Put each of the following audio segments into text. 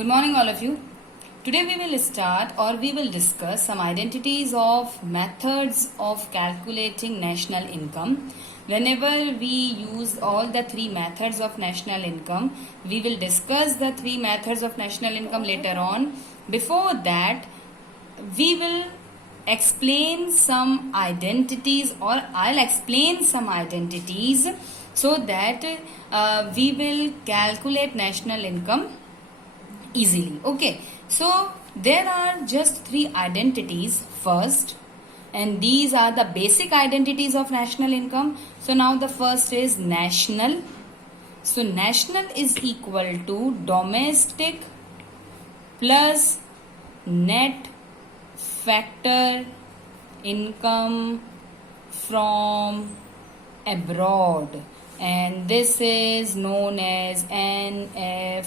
Good morning, all of you. Today we will start or we will discuss some identities of methods of calculating national income. Whenever we use all the three methods of national income, we will discuss the three methods of national income later on. Before that, we will explain some identities, or I'll explain some identities so that we will calculate national income easily. Okay, so there are just three identities first, and these are the basic identities of national income. So now the first is national. So national is equal to domestic plus net factor income from abroad, and this is known as NFIA.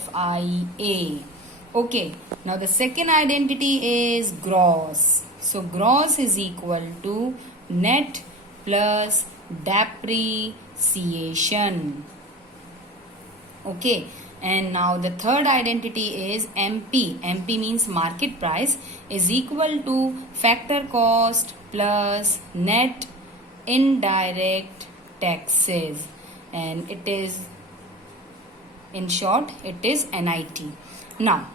Okay, now the second identity is gross. So gross is equal to net plus depreciation. Okay, and now the third identity is MP. MP means market price is equal to factor cost plus net indirect taxes, and it is, in short, it is NIT. Now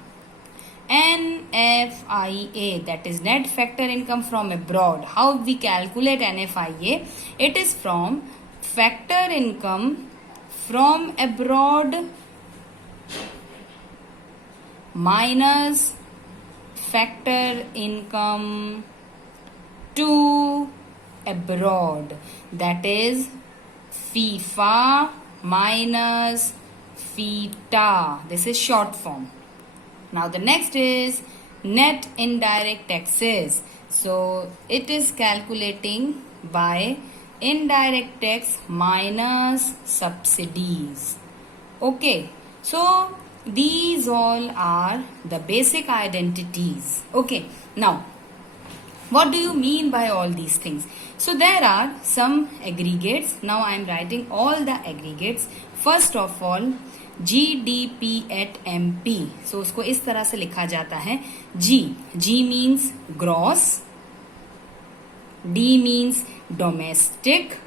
NFIA, that is net factor income from abroad. How we calculate NFIA? It is from factor income from abroad minus factor income to abroad, that is FIFA minus FITA. This is short form. Now the next is net indirect taxes. So it is calculating by indirect tax minus subsidies. Okay, so these all are the basic identities. Okay, now what do you mean by all these things? So there are some aggregates. Now I am writing all the aggregates. First of all, GDP at MP. So उसको इस तरह से लिखा जाता है. G means gross, D means domestic,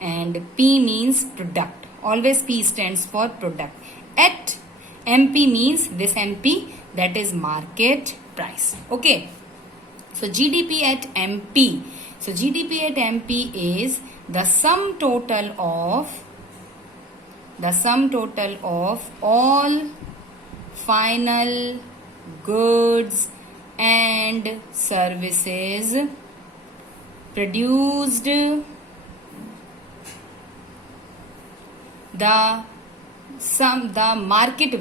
and P means product. Always P stands for product. At MP means this MP, that is market price. Okay, so GDP at MP. So GDP at MP is the sum total of all final goods and services produced, the market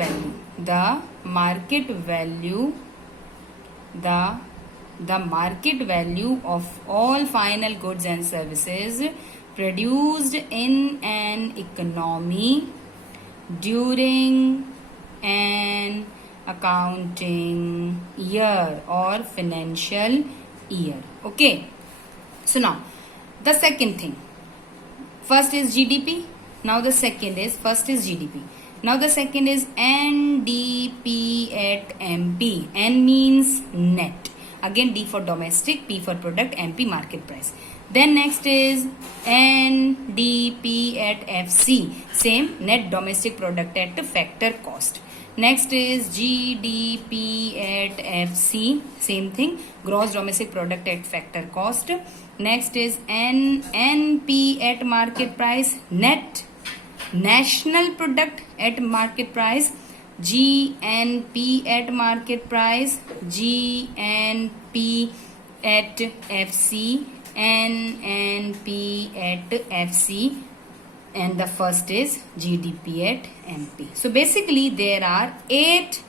value of all final goods and services produced in an economy during an accounting year or financial year. Okay, so now the second thing, first is GDP. Now the second is, first is GDP. Now the second is NDP at MP. N means net. Again, D for domestic, P for product, MP market price. Then next is NDP at FC. Same, net domestic product at factor cost. Next is GDP at FC. Same thing, gross domestic product at factor cost. Next is NP at market price, net national product at market price. GNP at market price, GNP at FC, NNP at FC, and the first is GDP at MP. So basically there are 8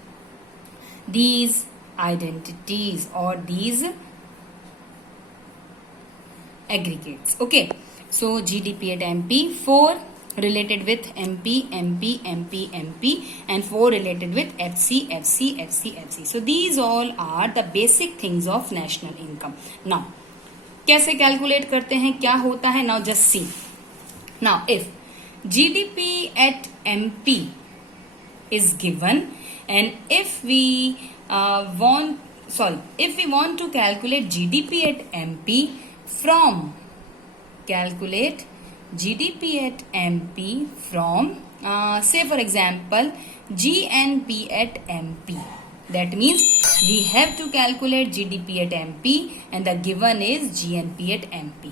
these identities or these aggregates. Okay, so GDP at MP, 4 related with MP, and 4 related with FC. So these all are the basic things of national income. Now कैसे calculate करते हैं, क्या होता है? Now just C. Now if GDP at MP is given, and if we want to calculate GDP at MP from calculate GDP at MP from say for example GNP at MP. That means we have to calculate GDP at MP and the given is GNP at MP.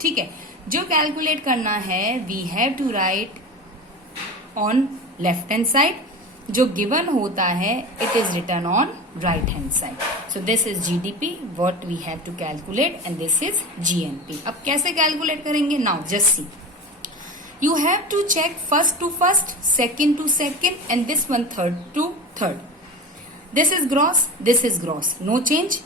ठीक है, जो calculate करना है we have to write on left hand side, जो given होता है it is written on right hand side. So this is GDP what we have to calculate and this is GNP. अब कैसे कैलकुलेट करेंगे? Now just see, you have to check first to first, second to second, and this one third to third. This is gross, no change.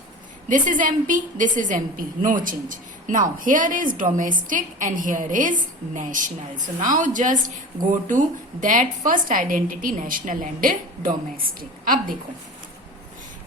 This is MP, this is MP, no change. Now here is domestic and here is national. So now just go to that first identity, national and domestic. अब देखो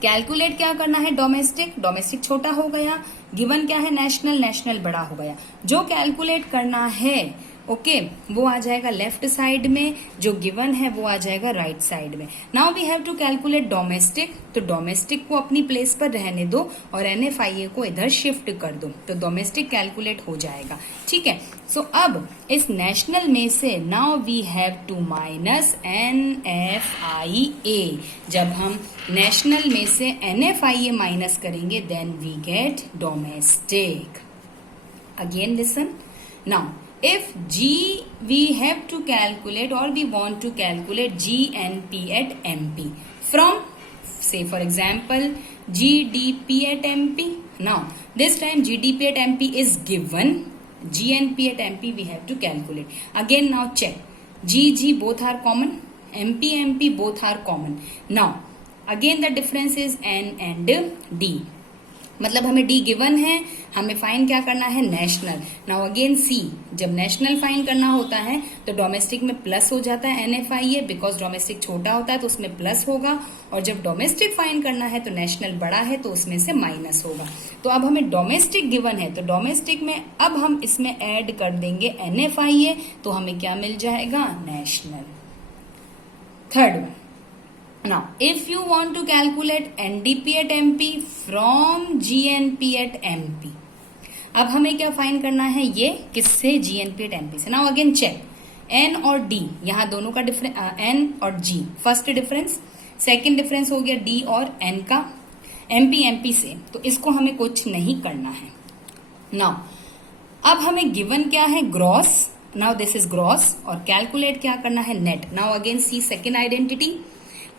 calculate क्या करना है, domestic छोटा हो गया, given क्या है नेशनल बड़ा हो गया. जो कैलकुलेट करना है ओके वो आ जाएगा लेफ्ट साइड में, जो गिवन है वो आ जाएगा राइट साइड में. Now we have to calculate domestic, तो डोमेस्टिक को अपनी प्लेस पर रहने दो और NFIA को इधर शिफ्ट कर दो, तो डोमेस्टिक कैलकुलेट हो जाएगा. ठीक है, सो अब इस नेशनल में से now we have to minus NFIA. जब हम नेशनल में से NFIA माइनस करेंगे then we get domestic. Again listen, now if we have to calculate or we want to calculate GNP at MP from say for example GDP at MP. Now this time GDP at MP is given, GNP at MP we have to calculate. Again now check, G both are common, MP both are common. Now again the difference is N and D. मतलब हमें D given है, हमें fine क्या करना है national. Now again सी, जब national fine करना होता है तो डोमेस्टिक में प्लस हो जाता है NFIA, बिकॉज डोमेस्टिक छोटा होता है तो उसमें प्लस होगा, और जब डोमेस्टिक फाइन करना है तो नेशनल बड़ा है तो उसमें से माइनस होगा. तो अब हमें डोमेस्टिक गिवन है तो डोमेस्टिक में अब हम इसमें ऐड कर देंगे NFIA, तो हमें क्या मिल जाएगा national. Third one, now if you want to calculate NDP at MP from GNP at MP, अब हमें क्या फाइंड करना है, ये किससे, GNP at MP से. नाउ अगेन चेक N और D, यहाँ दोनों का डिफरेंस, N और G first difference, second difference हो गया D और N का, MP से, तो इसको हमें कुछ नहीं करना है. नाउ अब हमें गिवन क्या है, gross. Now this is gross और कैलकुलेट क्या करना है, नेट. नाउ अगेन सी सेकेंड आइडेंटिटी,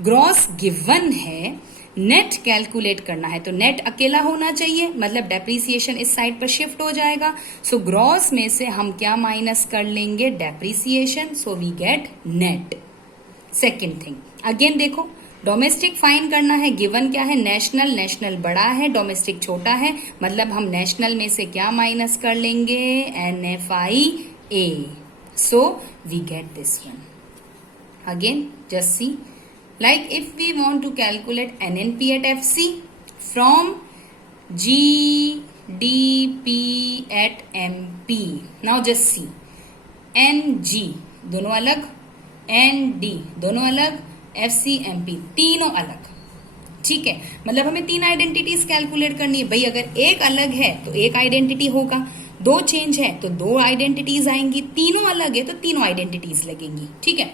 ग्रॉस गिवन है, नेट कैलकुलेट करना है, तो नेट अकेला होना चाहिए, मतलब डेप्रिसिएशन इस साइड पर शिफ्ट हो जाएगा. सो ग्रॉस में से हम क्या माइनस कर लेंगे, depreciation, so we get net. Second thing again देखो, डोमेस्टिक फाइन करना है, गिवन क्या है नेशनल बड़ा है, डोमेस्टिक छोटा है, मतलब हम नेशनल में से क्या माइनस कर लेंगे, NFIA. So we get this one. Again just see, like if we want to calculate NNP at FC from GDP at MP. Now just see, NG दोनों अलग, ND दोनों अलग, FC MP तीनों अलग. ठीक है, मतलब हमें तीन आइडेंटिटीज कैलकुलेट करनी है. भाई अगर एक अलग है तो एक आइडेंटिटी होगा, दो चेंज है तो दो आइडेंटिटीज आएंगी, तीनों अलग है तो तीनों आइडेंटिटीज लगेंगी. ठीक है,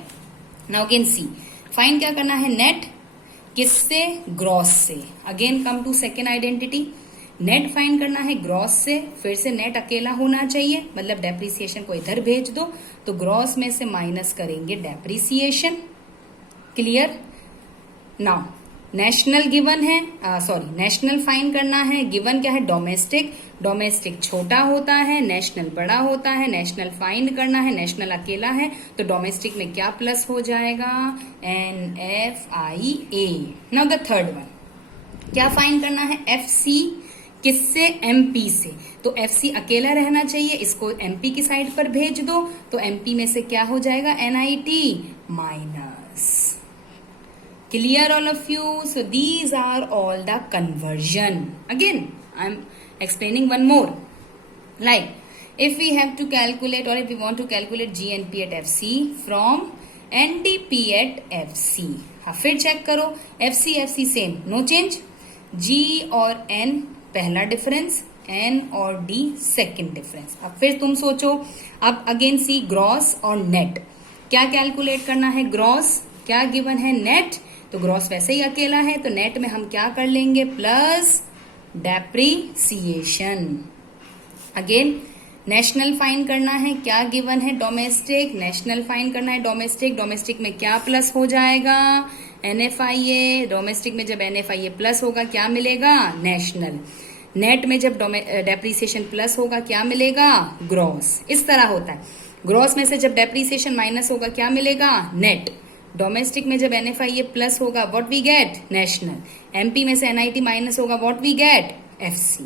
नाउ अगेन सी, फाइन क्या करना है, नेट किससे, ग्रॉस से. Again come to second identity, net fine करना है ग्रॉस से, फिर से नेट अकेला होना चाहिए, मतलब डेप्रिसिएशन को इधर भेज दो, तो ग्रॉस में से माइनस करेंगे depreciation. Clear. Now national given है, नेशनल फाइन करना है, गिवन क्या है डोमेस्टिक छोटा होता है, नेशनल बड़ा होता है, नेशनल फाइंड करना है, नेशनल अकेला है, तो डोमेस्टिक में क्या प्लस हो जाएगा, NFIA. Now the third one, क्या फाइंड करना है, FC किससे, MP से, तो FC अकेला रहना चाहिए, इसको MP की साइड पर भेज दो, तो MP में से क्या हो जाएगा, NIT minus. Clear all of you? So these are all the conversion. Again, I'm explaining one more. Like, if we have to calculate or if we want to calculate GNP at FC from NDP at FC। हाँ फिर check करो, FC same, no change. G और N पहला difference, N और D second difference. अब फिर तुम सोचो, अब अगेन सी ग्रॉस और नेट, क्या कैलकुलेट करना है? ग्रॉस क्या गिवन है? नेट। तो ग्रॉस वैसे ही अकेला है, तो नेट में हम क्या कर लेंगे? Plus depreciation. Again national fine करना है, क्या गिवन है? डोमेस्टिक। नेशनल फाइन करना है डोमेस्टिक, डोमेस्टिक में क्या प्लस हो जाएगा? NFIA। डोमेस्टिक में जब NFIA प्लस होगा क्या मिलेगा? नेशनल। नेट में जब डेप्रीसिएशन प्लस होगा क्या मिलेगा? ग्रॉस। इस तरह होता है। ग्रॉस में से जब डेप्रीसिएशन माइनस होगा क्या मिलेगा? नेट। डोमेस्टिक में जब NFIA प्लस होगा what we get? National. MP में से NIT माइनस होगा what we get? FC।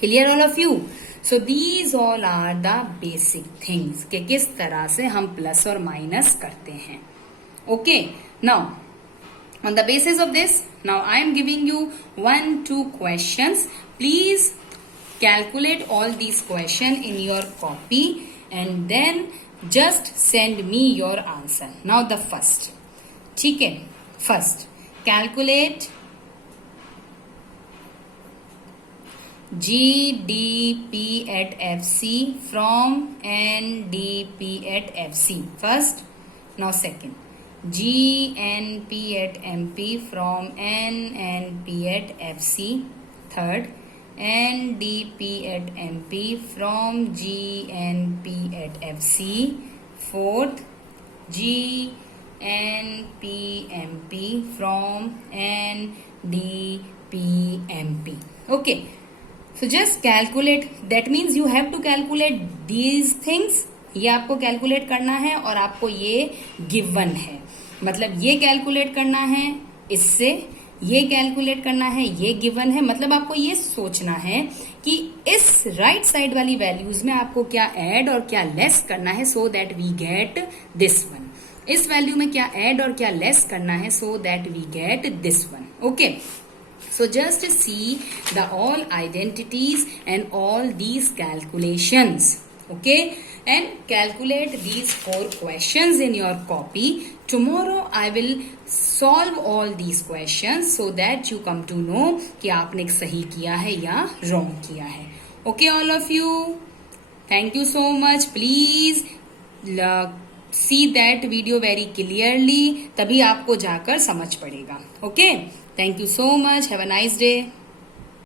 Clear all of you? So these all are the basic things कि किस तरह से हम प्लस और माइनस करते हैं। Okay, now on the basis of this, now I am giving you 1-2 questions. Please calculate all these questions in your copy and then just send me your answer. Now the first, ठीक है, first calculate GDP at FC from NDP at FC. First. Now second, GNP at MP from NNP at FC. Third, NDP at MP from GNP at FC. Fourth, GNP MP from NDP MP. Okay. So just calculate. That means you have to calculate these things. ये आपको calculate करना है और आपको ये given है, मतलब ये कैलकुलेट करना है, इससे ये कैलकुलेट करना है, ये गिवन है। मतलब आपको ये सोचना है कि इस राइट साइड वाली वैल्यूज में आपको क्या ऐड और क्या लेस करना है so that we get this one. इस वैल्यू में क्या ऐड और क्या लेस करना है so that we get this one. Okay, so just see the all identities and all these calculations, okay, and calculate these 4 questions in your copy. Tomorrow I will solve all these questions so that you come to know कि आपने सही किया है या wrong किया है। Okay, all of you, thank you so much. Please see that video very clearly, तभी आपको जाकर समझ पड़ेगा। Okay, thank you so much. Have a nice day.